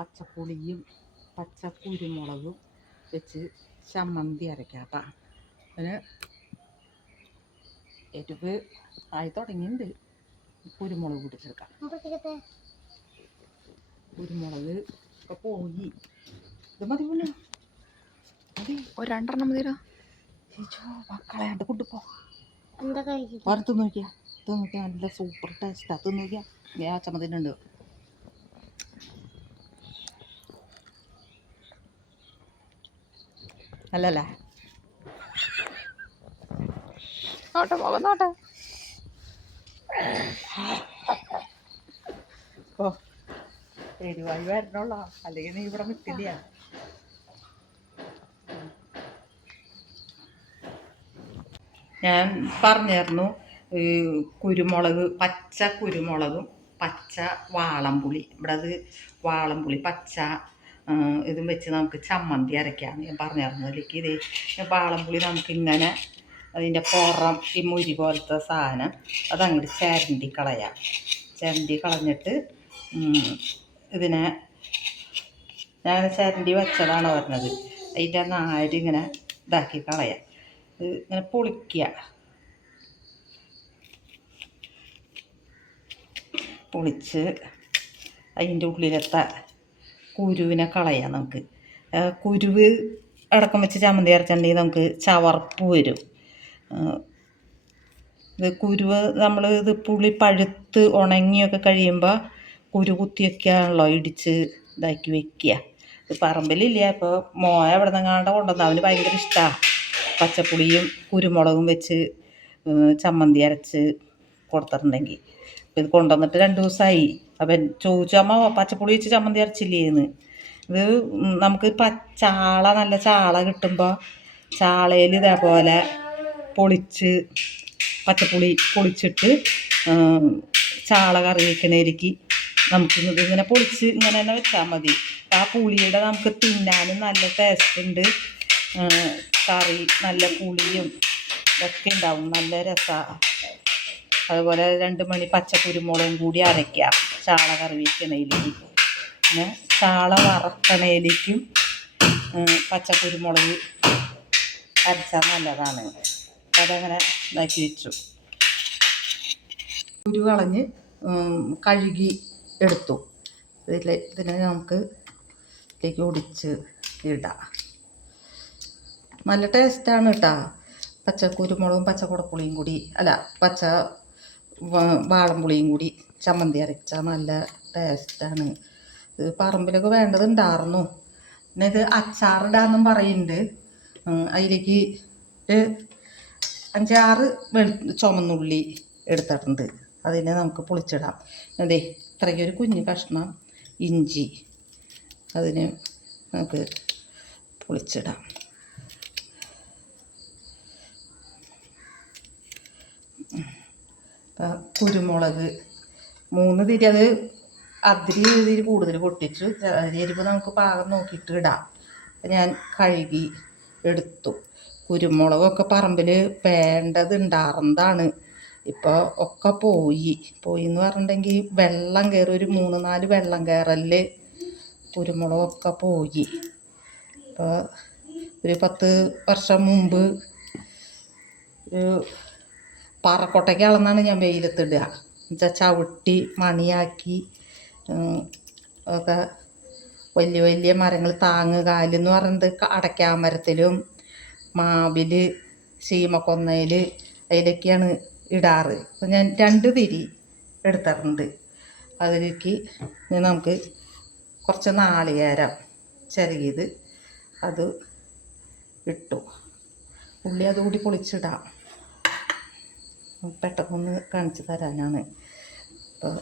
പച്ചപ്പുളിയും പച്ചക്കുരുമുളകും വെച്ച് ചമ്മന്തി അരയ്ക്കാം കേട്ടോ. അതിന് എരിവ് ആയി തുടങ്ങിയിട്ടുണ്ട്. കുരുമുളക് പൊടിച്ചെടുക്കാം. കുരുമുളക് ഇപ്പൊ പോയി. ഇത് മതി പിന്നെ മതി. ഒരു 2 മതിയോ? മക്കളയാണ്ട് കൊണ്ടുപോ. വറുത്ത് നോക്കിയാ നല്ല സൂപ്പർ ടേസ്റ്റാ. തിന്നോക്കിയാ ആ ചമ്മന്തിനുണ്ട്. അല്ലല്ലേ നോട്ടെ പോകാം നോട്ടെ. ഓ എരിവായി വരണുള്ള, അല്ലെങ്കിൽ നീ ഇവിടെ നിൽക്കില്ല. ഞാൻ പറഞ്ഞായിരുന്നു കുരുമുളക്, പച്ച കുരുമുളകും പച്ച വാളംപുളി, ഇവിടെ അത് വാളംപുളി പച്ച ഇതും വെച്ച് നമുക്ക് ചമ്മന്തി അരയ്ക്കാമെന്ന് ഞാൻ പറഞ്ഞായിരുന്നു. അതിലേക്ക് ഇത് വാളംപുളി നമുക്കിങ്ങനെ അതിൻ്റെ പുറം ഈ മുരി പോലത്തെ സാധനം അതങ്ങോട്ട് ചിരണ്ടി കളയാം. ചിരണ്ടി കളഞ്ഞിട്ട് ഇതിനെ ഞാൻ ചിരണ്ടി വെച്ചതാണ് പറഞ്ഞത്. അതിൻ്റെ നാരിങ്ങനെ ഇതാക്കി കളയാം. ഇങ്ങനെ പൊളിക്കുക. പൊളിച്ച് അതിൻ്റെ ഉള്ളിലത്തെ കുരുവിനെ കളയാം. നമുക്ക് കുരുവ് അടക്കം വെച്ച് ചമ്മന്തി അരച്ചിട്ടുണ്ടെങ്കിൽ നമുക്ക് ചവർപ്പ് വരും. ഇത് കുരുവ് നമ്മൾ ഇത് പുളി പഴുത്ത് ഉണങ്ങിയൊക്കെ കഴിയുമ്പോൾ കുരു കുത്തിയൊക്കെയാണല്ലോ ഇടിച്ച് ഇതാക്കി വെക്കുക. ഇത് പറമ്പിലില്ല. ഇപ്പോൾ മോയ എവിടെ നിന്നെങ്ങാണ്ട് കൊണ്ടുവന്നു. അവന് ഭയങ്കര ഇഷ്ടമാണ് പച്ചപ്പുളിയും കുരുമുളകും വെച്ച് ചമ്മന്തി അരച്ച് കൊടുത്തിട്ടുണ്ടെങ്കിൽ. അപ്പോൾ ഇത് കൊണ്ടുവന്നിട്ട് 2 ദിവസമായി. അവൻ ചോദിച്ചമ്മ പച്ചപ്പുളി വെച്ച് ചമ്മന്തി അരച്ചില്ലേന്ന്. ഇത് നമുക്ക് ചാള നല്ല ചാള കിട്ടുമ്പോൾ ചാളയിൽ ഇതേപോലെ പൊളിച്ച് പച്ചപ്പുളി പൊളിച്ചിട്ട് ചാള കറി വയ്ക്കണേലേക്ക് നമുക്ക് ഇങ്ങനെ പൊളിച്ച് ഇങ്ങനെ തന്നെ വെച്ചാൽ മതി. ആ പുളിയുടെ നമുക്ക് തിന്നാനും നല്ല ടേസ്റ്റ് ഉണ്ട്. കറി നല്ല പുളിയും ഇതൊക്കെ ഉണ്ടാവും, നല്ല രസമാണ്. അതുപോലെ 2 മണി പച്ചക്കുരുമുളകും കൂടി അരയ്ക്കാം ചാള കറി വയ്ക്കണേലേക്ക്. പിന്നെ ചാള വറക്കണേലേക്കും പച്ചക്കുരുമുളക് അരച്ചാൽ നല്ലതാണ്. അതങ്ങനെ ഇതാക്കി വെച്ചു. കുരു കളഞ്ഞ് കഴുകി എടുത്തു. ഇതിനെ നമുക്ക് ഇതിലേക്ക് ഒടിച്ച് ഇടാം. നല്ല ടേസ്റ്റാണ് കേട്ടോ. പച്ചക്കുരുമുളകും പച്ചക്കുടപ്പുളിയും കൂടി പച്ച വാളംപുളിയും കൂടി ചമ്മന്തി അരച്ചാൽ നല്ല ടേസ്റ്റാണ്. ഇത് പറമ്പിലൊക്കെ വേണ്ടതുണ്ടായിരുന്നു. പിന്നെ ഇത് അച്ചാറിടാന്നും പറയുന്നുണ്ട്. അതിലേക്ക് 5-6 ചുമന്നുള്ളി എടുത്തിട്ടുണ്ട്. അതിനെ നമുക്ക് പൊളിച്ചിടാം. അതെ ഇത്രയ്ക്കൊരു കുഞ്ഞ് കഷ്ണം ഇഞ്ചി അതിന് നമുക്ക് പൊളിച്ചിടാം. കുരുമുളക് 3 തിരി, അത് അതിരി കൂടുതൽ പൊട്ടിച്ചു. എരിവ് നമുക്ക് പാകം നോക്കിയിട്ട് ഇടാം. ഞാൻ കഴുകി എടുത്തു. കുരുമുളകൊക്കെ പറമ്പിൽ വേണ്ടതുണ്ടായിരുന്നതാണ്. ഇപ്പോൾ ഒക്കെ പോയി എന്ന് പറഞ്ഞിട്ടുണ്ടെങ്കിൽ വെള്ളം കയറി, ഒരു 3-4 വെള്ളം കയറൽ കുരുമുളകൊക്കെ പോയി. ഇപ്പോൾ ഒരു 10 വർഷം മുമ്പ് ഒരു പാറക്കൊട്ടയ്ക്ക് അളന്നാണ് ഞാൻ വെയിലത്തിടുക. എന്നുവെച്ചാൽ ചവിട്ടി മണിയാക്കി ഒക്കെ വലിയ വലിയ മരങ്ങൾ താങ്ങുകാലെന്ന് പറയുന്നത് അടയ്ക്കാമരത്തിലും മാവിൽ ശീമക്കൊന്നയിൽ അതിലൊക്കെയാണ് ഇടാറ്. അപ്പോൾ ഞാൻ 2 തിരി എടുത്തിട്ടുണ്ട്. അതിലേക്ക് നമുക്ക് കുറച്ച് നാളികേരം ചിരകിയത് അത് ഇട്ടു. ഉള്ളി അതുകൂടി പൊളിച്ചിടാം. പെട്ടെന്നൊന്ന് കാണിച്ചു തരാനാണ്. അപ്പോൾ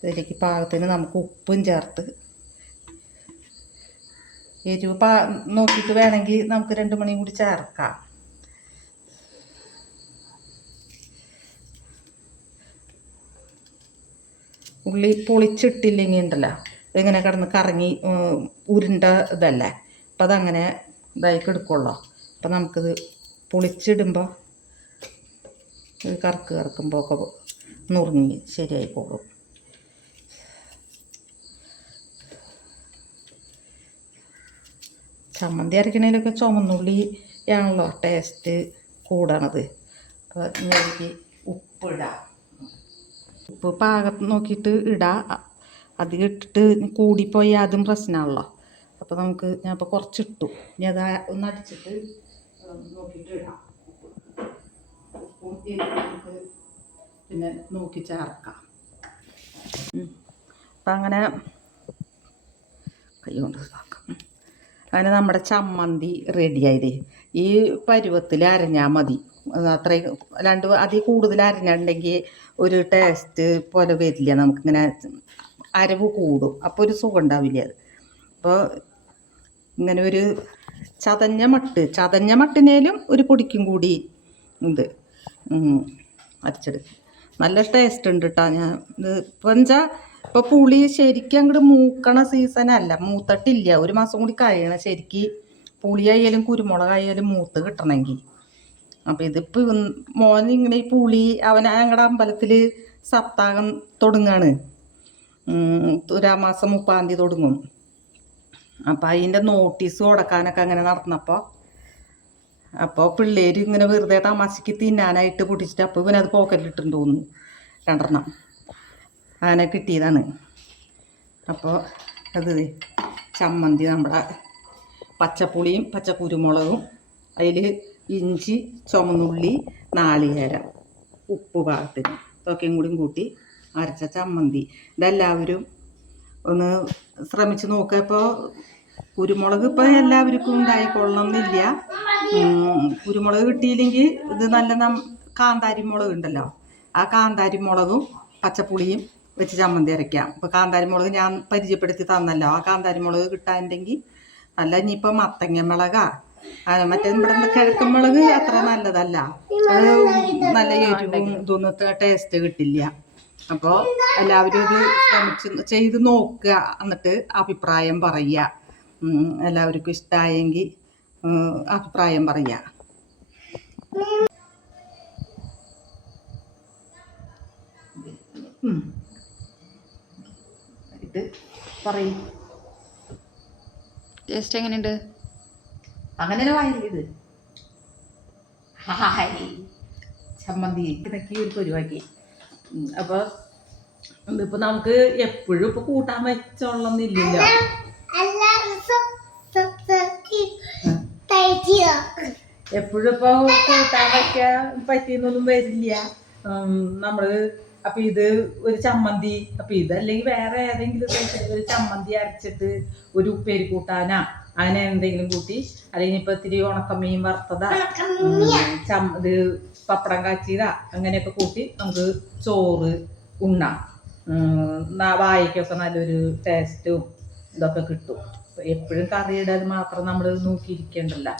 ഇതിലേക്ക് പാകത്തിന് നമുക്ക് ഉപ്പും ചേർത്ത്, എരിവ് നോക്കിയിട്ട് വേണമെങ്കിൽ നമുക്ക് 2 മണിയും കൂടി ചേർക്കാം. ഉള്ളി പൊളിച്ചിട്ടില്ലെങ്കിൽ ഉണ്ടല്ലോ ഇങ്ങനെ കിടന്ന് കറങ്ങി ഉരുണ്ട ഇതല്ലേ. അപ്പം അതങ്ങനെ ഇതായി കിടക്കുള്ളൂ. അപ്പം നമുക്കിത് പൊളിച്ചിടുമ്പോൾ കറക്കുമ്പോൾ ഒക്കെ നുറുങ്ങി ശരിയായിക്കോളും. ചമ്മന്തി അരക്കണേലൊക്കെ ചുമന്നുള്ളി ആണല്ലോ ടേസ്റ്റ് കൂടണത്. അപ്പോൾ ഞെരുക്കി ഉപ്പിടാം. ഉപ്പ് പാകത്ത് നോക്കിയിട്ട് ഇടാം. അധികം ഇട്ടിട്ട് കൂടിപ്പോയി അതും പ്രശ്നമാണല്ലോ. അപ്പോൾ നമുക്ക് ഞാൻ ഇപ്പോൾ കുറച്ചിട്ടു. ഇനി അത് ഒന്ന് അടിച്ചിട്ട് നോക്കിയിട്ട് ഇടാം. ഉപ്പും നമുക്ക് പിന്നെ നോക്കി ചേർക്കാം. അപ്പം അങ്ങനെ കൈ കൊണ്ട് അങ്ങനെ നമ്മുടെ ചമ്മന്തി റെഡിയായത്. ഈ പരുവത്തിൽ അരഞ്ഞാൽ മതി. അത്രയും അതിൽ കൂടുതൽ അരഞ്ഞിട്ടുണ്ടെങ്കിൽ ഒരു ടേസ്റ്റ് പോലെ വരില്ല. നമുക്കിങ്ങനെ അരവ് കൂടും, അപ്പോൾ ഒരു സുഖം ഉണ്ടാവില്ല അത്. അപ്പോൾ ഇങ്ങനെ ഒരു ചതഞ്ഞ മട്ടിനേലും ഒരു പൊടിക്കും കൂടി ഉണ്ട് അരച്ചെടുക്കും. നല്ല ടേസ്റ്റ് ഉണ്ട് കേട്ടോ. ഞാൻ ഇത് ഇപ്പം വെച്ചാൽ ഇപ്പോൾ പുളി ശരിക്കും അങ്ങോട്ട് മൂക്കണ സീസണല്ല, മൂത്തിട്ടില്ല. ഒരു മാസം കൂടി കഴിയണം ശരിക്ക് പുളിയായാലും കുരുമുളകായാലും മൂത്ത് കിട്ടണമെങ്കിൽ. അപ്പം ഇതിപ്പോൾ മോൻ ഇങ്ങനെ ഈ പുളി ഞങ്ങളുടെ അമ്പലത്തിൽ സപ്താഹം തുടങ്ങുകയാണ്. തുലാമാസം 30-ാം തീയതി തുടങ്ങും. അപ്പം അതിൻ്റെ നോട്ടീസ് കൊടുക്കാനൊക്കെ അങ്ങനെ അപ്പോൾ പിള്ളേർ ഇങ്ങനെ വെറുതെ തമാശയ്ക്ക് തിന്നാനായിട്ട് പൊട്ടിച്ചിട്ട് അപ്പോൾ ഇവനത് പോക്കറ്റിലിട്ടുണ്ട് തോന്നുന്നു 2 അങ്ങനെ കിട്ടിയതാണ്. അപ്പോൾ അത് ചമ്മന്തി നമ്മുടെ പച്ചപ്പുളിയും പച്ചക്കുരുമുളകും, അതിൽ ഇഞ്ചി, ചുമന്നുള്ളി, നാളികേരം, ഉപ്പ് പാകത്തിന് ഇതൊക്കെയും കൂടി കൂട്ടി അരച്ച ചമ്മന്തി. ഇതെല്ലാവരും ഒന്ന് ശ്രമിച്ച് നോക്കുക. ഇപ്പോൾ കുരുമുളക് ഇപ്പോൾ എല്ലാവർക്കും ഉണ്ടായിക്കൊള്ളണമെന്നില്ല. കുരുമുളക് കിട്ടിയില്ലെങ്കിൽ ഇത് നല്ല കാന്താരി മുളക് ഉണ്ടല്ലോ, ആ കാന്താരി മുളകും പച്ചപ്പുളിയും വെച്ച് ചമ്മന്തി അരയ്ക്കാം. ഇപ്പോൾ കാന്താരി മുളക് ഞാൻ പരിചയപ്പെടുത്തി തന്നല്ലോ, ആ കാന്താരി മുളക് കിട്ടാനുണ്ടെങ്കിൽ നല്ല. ഇനിയിപ്പോൾ മത്തങ്ങ മുളകാ മറ്റേ ഇവിടെ കിഴക്കൻ മുളക് അത്ര നല്ലതല്ല, അത് നല്ല എരിവും ഇതൊന്നും ടേസ്റ്റ് കിട്ടില്ല. അപ്പോൾ എല്ലാവരും ഇത് ചെയ്ത് നോക്കുക, എന്നിട്ട് അഭിപ്രായം പറയുക. എല്ലാവർക്കും ഇഷ്ടമായെങ്കിൽ അഭിപ്രായം പറയുക. ഇത് പറയും ടേസ്റ്റ് എങ്ങനെയുണ്ട്? അങ്ങനെ വായില്ല ഇത്. ഹായ് ചമ്മന്തി ഇതൊക്കെ ഒരു പരിവാക്കി. അപ്പോൾ ഇതിപ്പോൾ നമുക്ക് എപ്പോഴും ഇപ്പോൾ കൂട്ടാൻ വെച്ചോളന്നില്ലല്ലോ. എപ്പോഴും ഇപ്പോൾ കൂട്ടാൻ വയ്ക്കാൻ പറ്റിയെന്നൊന്നും വരില്ല നമ്മൾ. അപ്പം ഇത് ഒരു ചമ്മന്തി, അപ്പം ഇതല്ലെങ്കിൽ വേറെ ഏതെങ്കിലും ഒരു ചമ്മന്തി അരച്ചിട്ട് ഒരു ഉപ്പേരി കൂട്ടാനാ അങ്ങനെ എന്തെങ്കിലും കൂട്ടി, അല്ലെങ്കിൽ ഇപ്പം ഇത്തിരി ഉണക്കമീൻ വറുത്തതാ, ഇത് പപ്പടം കാച്ചിയതാ, അങ്ങനെയൊക്കെ കൂട്ടി നമുക്ക് ചോറ് ഉണ്ണാം. വായിക്കൊക്കെ നല്ലൊരു ടേസ്റ്റും ഇതൊക്കെ കിട്ടും. എപ്പോഴും കറിയുടെ അത് മാത്രം നമ്മൾ നോക്കിയിരിക്കേണ്ടല്ല.